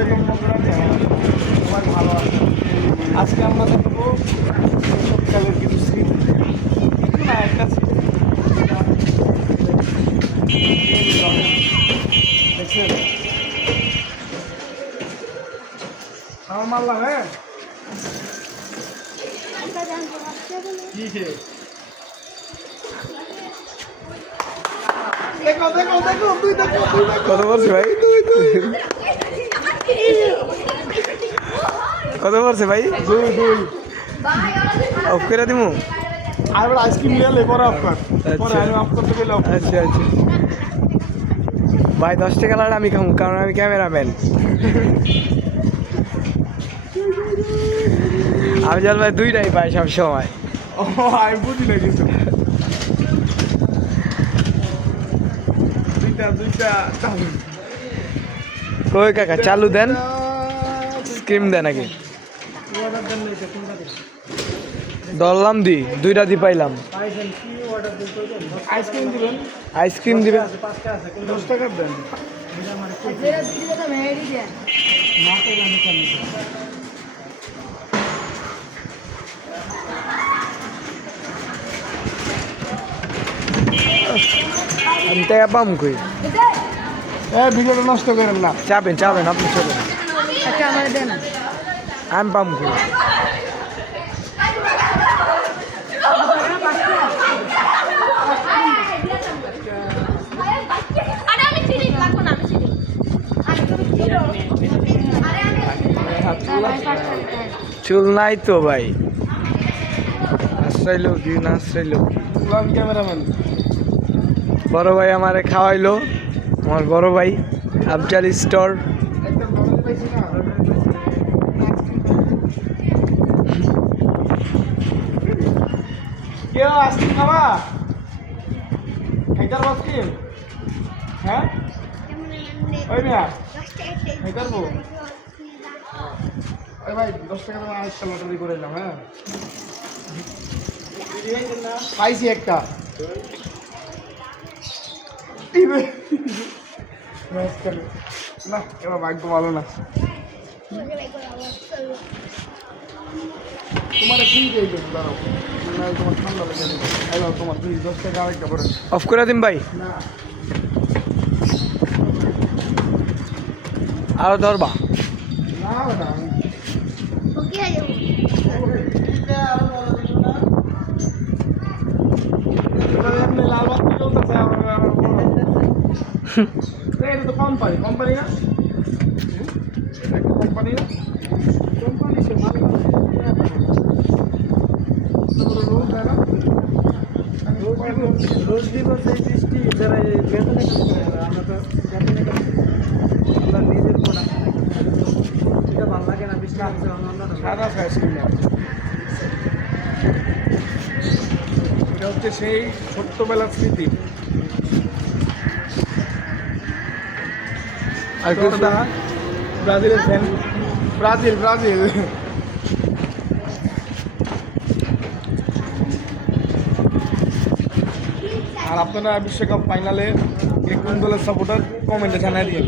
আলাইকুম বন্ধুরা, সবাই ভালো আছেন। আজকে আমরা দেখবো শৈশবকালের কিছু স্মৃতি, কিছু না একটা স্মৃতি দেখছেন আমার মারলাম। হ্যাঁ কি দেখো দেখো দেখো তুই দেখো তুই দেখো কত পড়ছে ভাই? কত পড়ছে ভাই? দুই দুই অফ করে দিমু। আর আইসক্রিম নিয়ে লে পরে অফ কর, পরে আমি অফ করতে গেলে অফ। আচ্ছা আচ্ছা ভাই 10 টাকা লাড়া আমি খামু, কারণ আমি ক্যামেরাম্যান। আমি জাল ভাই দুইটাই পাই সব সময়। ও আমি বুঝি না কিছু। দুইটা দুইটা কই কাকা চালু দেন, স্ক্রিম দেন আগে। ধরলাম দি দুইটা দি পাইলাম। আইসক্রিম দিবেন, আইসক্রিম দিবেন 10 টাকার দেন। আমি টাকা পাম কই? ভিডিওটা নষ্ট করেন না। চাপেন চাপেন আপনি চলেন, আমি পাম কই? চুল নাই তো ভাই, আশ্রাইলো কি না আশ্রাইলো কি? আমি ক্যামেরাম্যান। বড় ভাই আমারে খাওয়াইলো, আমার বড় ভাই আফজাল স্টোর। কেউ আইসক্রিম খাবা? খাইতার আইসক্রিম? হ্যাঁ ওই মিয়া খাইতার বউ। ওই ভাই 10 টাকা দাম আইসা লটারি করে এলাম। হ্যাঁ পাইছি একটা। না এবার ভাগ্য ভালো না। তোমার ফ্রি দিয়ে দেবো, দাঁড়াও না তোমার ঠান্ডা লেগে দেবো। এবার তোমার ফ্রি 10 টাকা আরেকটা করে। অফ করে দিন ভাই, না আরো ধরবা। না না লাল বাতি চলতেছে এটা তো কোম্পানি কোম্পানি না, কোম্পানি না কোম্পানি সে মাল রোজ দিব সেই বৃষ্টি যারা বেতনে আমরা তো বেতনে আমরা নিজের প্রোডাক্ট এটা ভালো লাগে না। বৃষ্টি সাদা আইসক্রিম এটা হচ্ছে সেই ছোট্টবেলার স্মৃতি। আর কিছু ব্রাজিলের ফ্যান, ব্রাজিল ব্রাজিল। আর আপনারা বিশ্বকাপ ফাইনালে কোন দলের সাপোর্টার কমেন্টে জানাই দিন।